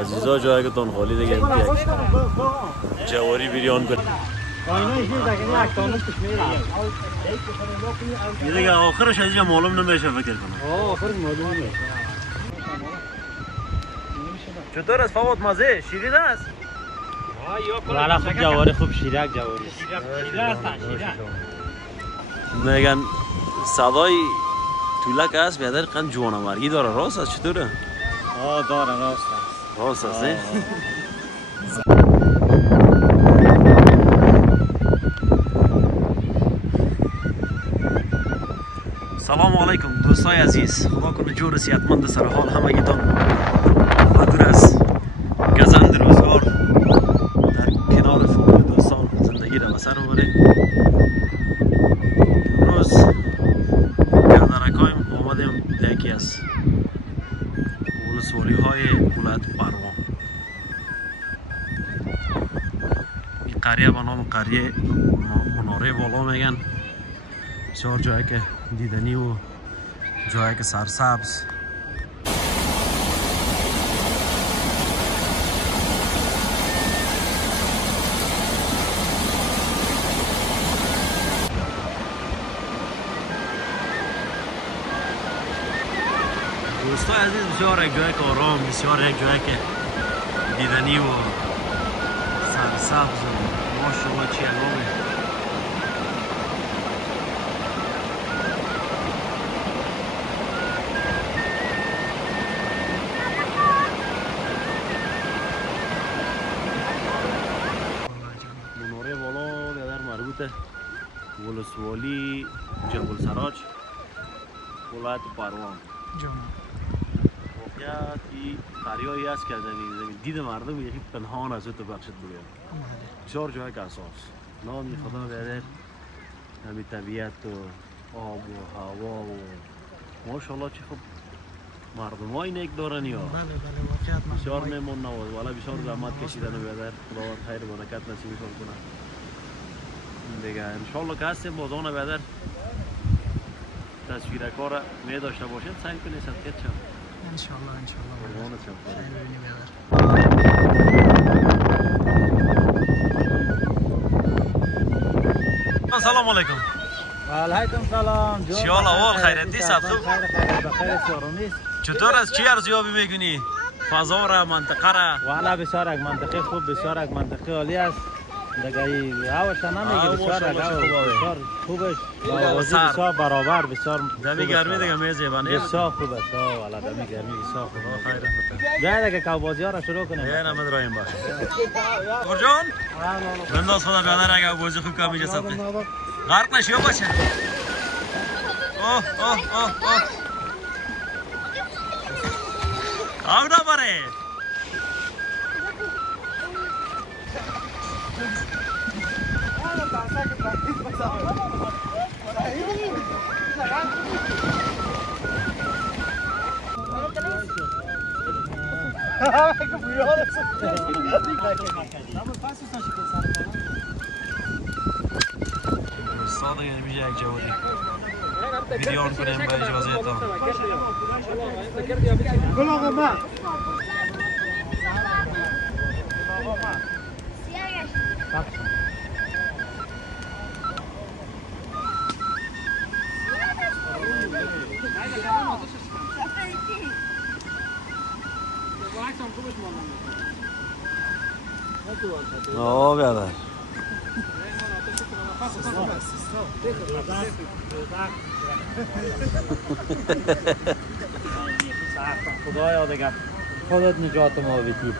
عزیزا جایی که تون خالی دیگه جواری بیریان کن یه دیگه آخرش از اینجا معلوم نمیشه فکر کنم آخرش معلوم نمیشه چطور است فواد مزه شیرین است والا خوب جواری خوب شیرک جواری میگن صدای طولک است بیادر قند جوانمرگی داره راست است چطوره؟ داره راست است نه؟ سلام علیکم دوستای عزیز خدا کنه جور صحتمند سر حال همگیتان و دور از گزند روزگار در کنار فوق دوستان زندگی را به سر ببره امروز گردنکایم آمدیم یکی از ولسوالی های ولایت پروان این قریه به نام قریه مناره بالا میگن بسیار جایی که دیدنی و جایی که سرسبز دوستای عزیز بسیار یک جایی که آرام بسیار یک جایی که دیدنی و سرسبز و ماشاءالله چی اگامه ولسوالی جنگل سراج ولایت پروان واقعیت این قریه‌ای است که دید مردم یکی پنهان از او تو بخشت بگیرد بسیار جای که اساس نامی خدا بیاره همین طبیعت و آب و هوا و ماشاءالله چه خوب مردم های نیک دارن یا واقعیت بسیار میمون نواد والا بسیار زحمت کشیدن و بیادر خداوند خیر و برکت نصیبشون کنه دیگه انشالله که هستیم بازان بیادر تصویرکار می داشته باشیم سعی کنید صدقیت شد انشالله سلام علیکم و علیکم سلام چیال اول خیرتی صد خوب بخیر سیارومیست چطور است چی ارزیابی میکنی فضا را منطقه را والا بسیار یک منطقه خوب بسیار یک منطقه عالی است دیگه هواش نمیگه بسیار خوبش بسیار برابر بسیار دمی گرمی دیگه میزیبانه بسیار خوب است والا دمی گرمی بسیار خوب خیر بیا دیگه کاوبازی ها را شروع کنیم نه نمد رایم باشه گرجان بنداز خدا بیادر اگه بازی خوب کامی جسد غرق نشیو باشه اوه اوه اوه اوه آو نباره استاد میشه یک جواری ویدیون کنیم با اجازه تا آه بیادر خدایا دیگه خودت نجات ما بدی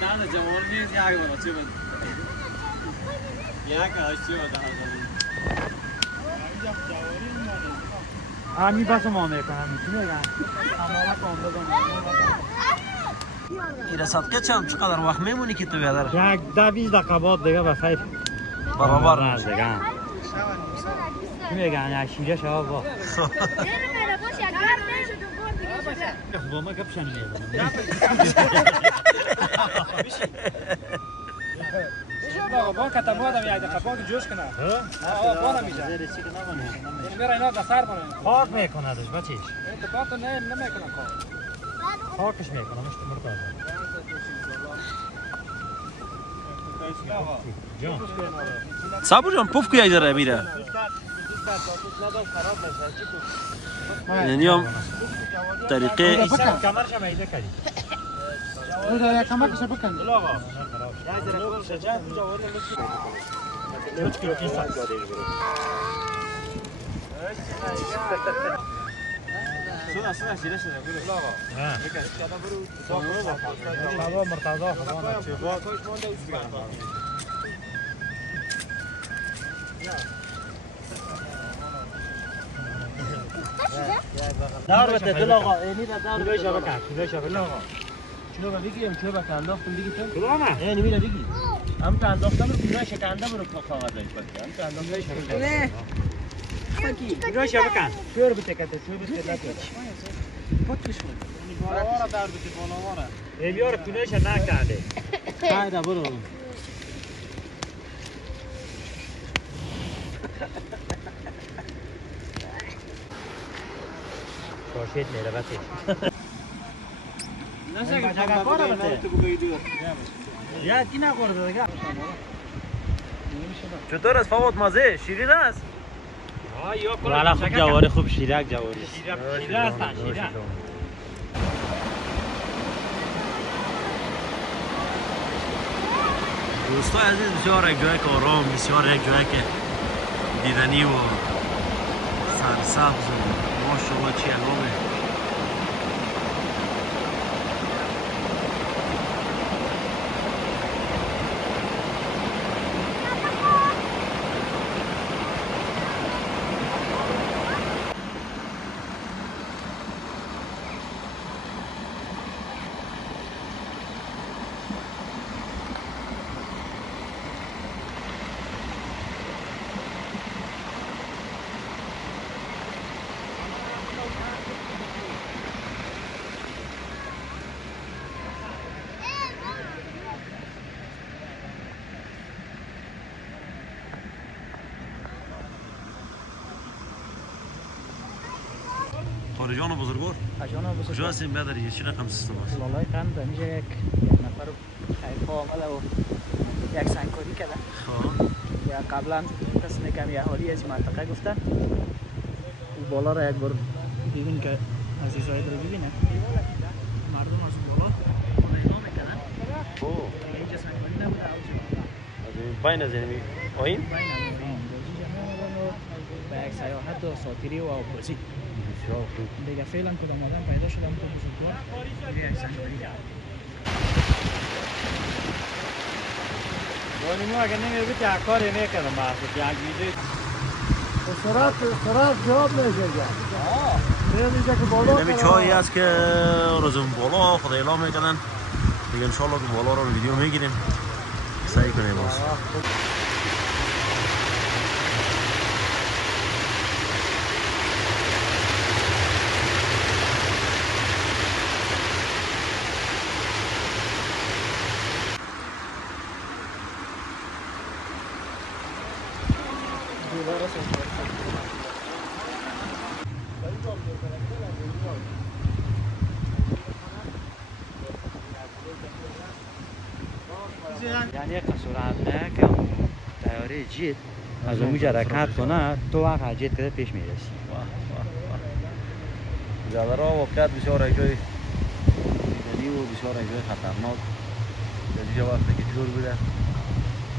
نه جوار نیست یک بالا چی بود یک هشتی بود همی بس ما میکنم چی میگن تمام کامل این صدقه چقدر وقت میمونی که تو بیادر یک 10-20 دقیقه بعد دیگه بخیر برابر نشد دیگه چی میگن یک شیره شباب با با ما گپ شنیدم آقا با کتا بادم یک دقیقه پاک جوش کنه آقا بادم میشه زیر چی که نمونه میره اینا دسر بانه پاک میکنه دش بچیش اتفاق نه نمیکنه کار پاکش میکنه مشت مرتاز جان صابو جان پف که یک ذره میره یعنی هم طریقه کمرش هم ایده کردی اون یک کمکش بکن بابا مرتضا خدا دار بده دل آقا اینی را دار بده بکن کدایش بکن آقا چلو بگیریم چلو با انداختم دیگه تو کدام نه نمیره بگی هم تا انداختم رو کدایش کنده برو کاغذش بکن هم تا انداختم نه کدایش بکن شور بتکت شور بتکت پتش بود بالا دار بده بالا بیار کدایش نکرده hayda برو شاشید میره بچه یا کی نخورده دیگه چطور است فواد مزه شیرین است والا خوب جواری خوب شیرک جواری شیره هستن شیره دوستای عزیز بسیار یک جایی که آرام بسیار یک جایی که دیدنی و سرسبز و ماشاءالله چی علامه خارجان و بزرگوار کجا هستیم بدری چی رقم سیستم است والله قند میشه یک نفر خیرخواه آمده و یک سنگکاری کرده خب یا قبلا قسم کم یه حالی از منطقه گفتن اون بالا را یک بار ببین که عزیزایی رو ببینه مردم از اون بالا اعلام میکنن اوه اینجا سنگکاری نبوده بین از اینمی آین به یک سیاحت و ساتیری و آبازی بسیار خوب دیگه فعلا کدام آدم پیدا شدم تو بزرگوار یک سنگکاری کرد ولی ما اگر نمیره بیت یک کاری میکنم محسوب یک ویدیو سرعت جواب نشه میشه که بالا اینمی چایی است که روزم بالا خدا اعلام میکنن دیگه انشالله که بالا رو ویدیو میگیریم سعی کنیم باز یعنی یک سرعت نه که تیاره جیت از اونجا حرکت کنه تو وقت جیت کده پیش میرسی جادر ها واقعیت بسیار یک جای دیدنی و بسیار یک جای خطرناک در اینجا وقتی که جور بوده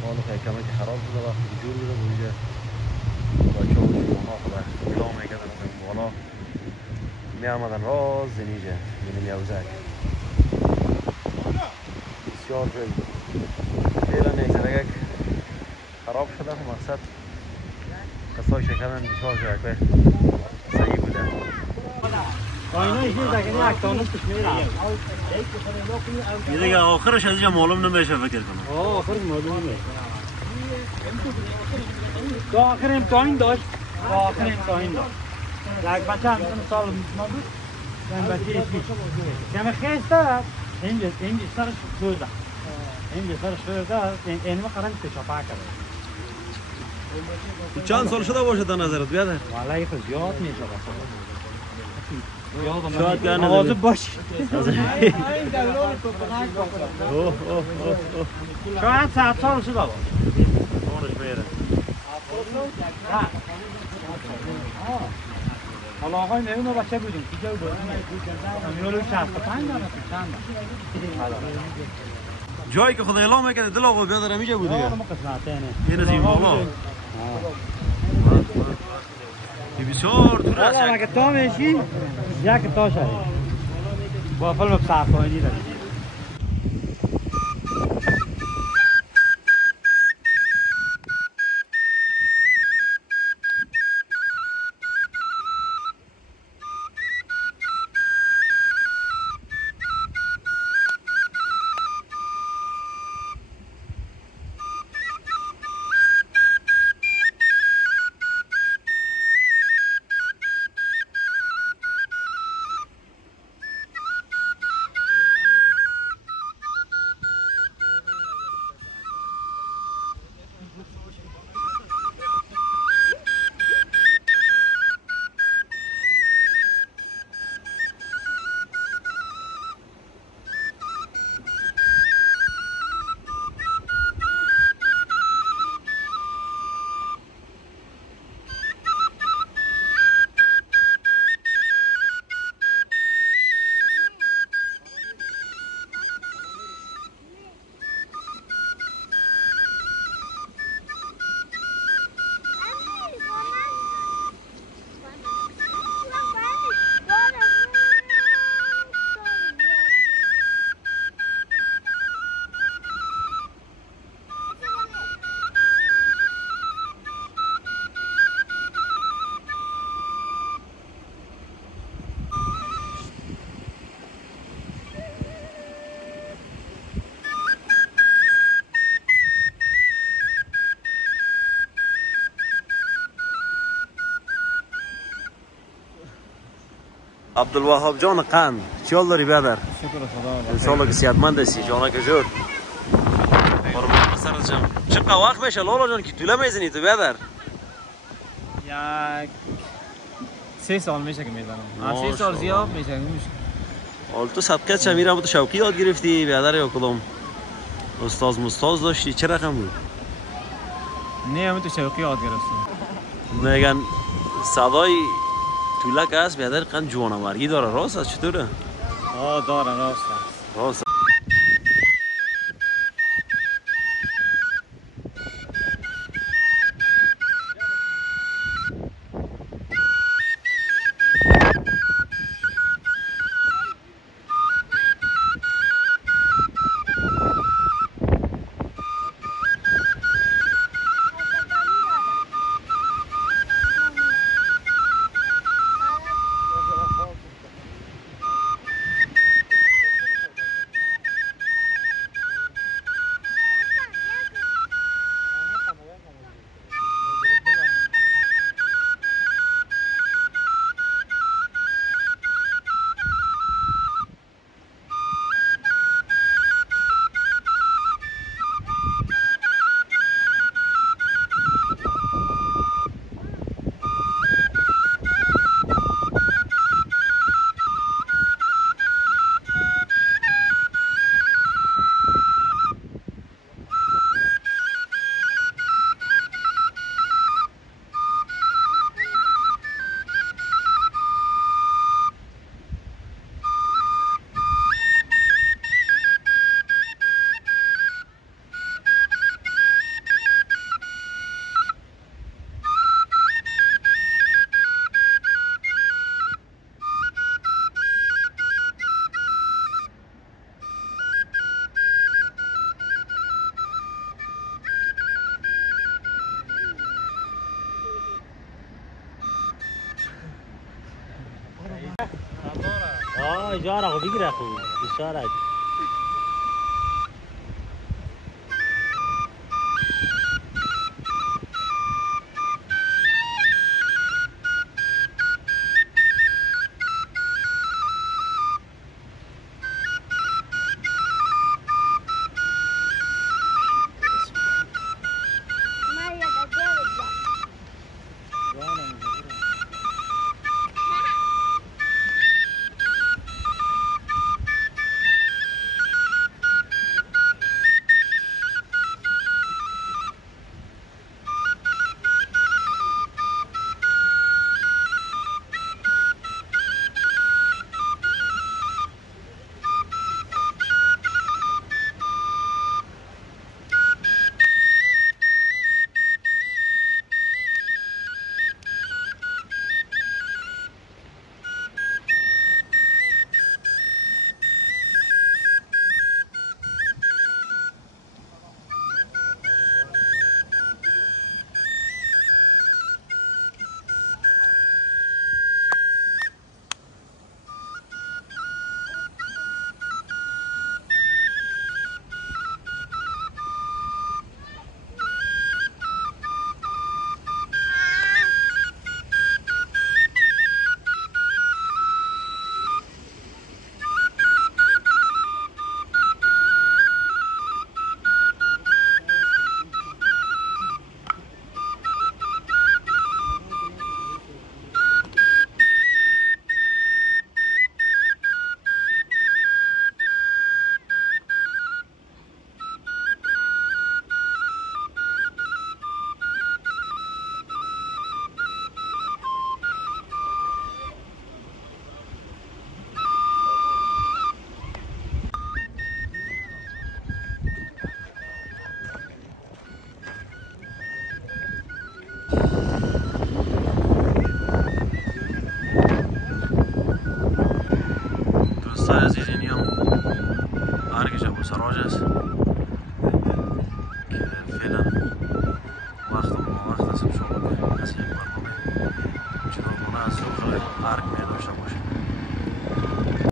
حالا کمه که خراب شده وقتی که جور بوده بوده بچه ها و شما خدا اعلام میکردن از این بالا می آمدن راز زنیجه یعنی میوزک بسیار جای فعلا یک ذره یک خراب شده و مقصد کسای شکردن بسیار جای صحیح بوده یه دیگه آخرش از اینجا معلوم نمیشه فکر کنم آخرش معلوم نیست تو آخر امتحان داشت آخر امتحان داشت یک بچه هم سال ما بود یک بچه ایشی کمی خیسته اینجا سرش دوزه این بسرش شده این مقرن تشافه کرده. چند سال شده باشه در نظرت بیادر؟ والله خود زیاد میشه شاید که مواظب باش. شاید 7 سال شده باشه. اونش میره. حالا آقای میمون بچه بودیم کجا بودیم؟ امیرالو 65 داره چند؟ جایی که خدا اعلام میکنه دل آقا بیادر همیشه بود دیگه. ما قسمتینه. این از این بالا. بسیار دور است. حالا اگه تا میشی یک تا شدی. با فیلم صفایی داری. عبدالوهاب جان قند چیال داری بیادر؟ شکر خدا. انشالله که صحتمند هستی جانا که جور. قربان پسرت جان. چقدر وقت میشه لالا جان که طوله میزنی تو بیادر؟ یک 3 سال میشه که میزنم. 3 ماشاءالله. سال زیاد میشه. حال تو سبقت چه میرم تو شوقی یاد گرفتی بیادر یا کدام؟ استاد مستاز داشتی چه رقم بود؟ نه من تو شوقی یاد گرفتم. میگن صدای طوله که هست بیادر قند جوانمرگی داره راست است چطوره؟ داره راست است. راست. اجاره خو بگیره خو بسیار فعلا وقت است شما از یک برنامه جداگانه از داخل پارک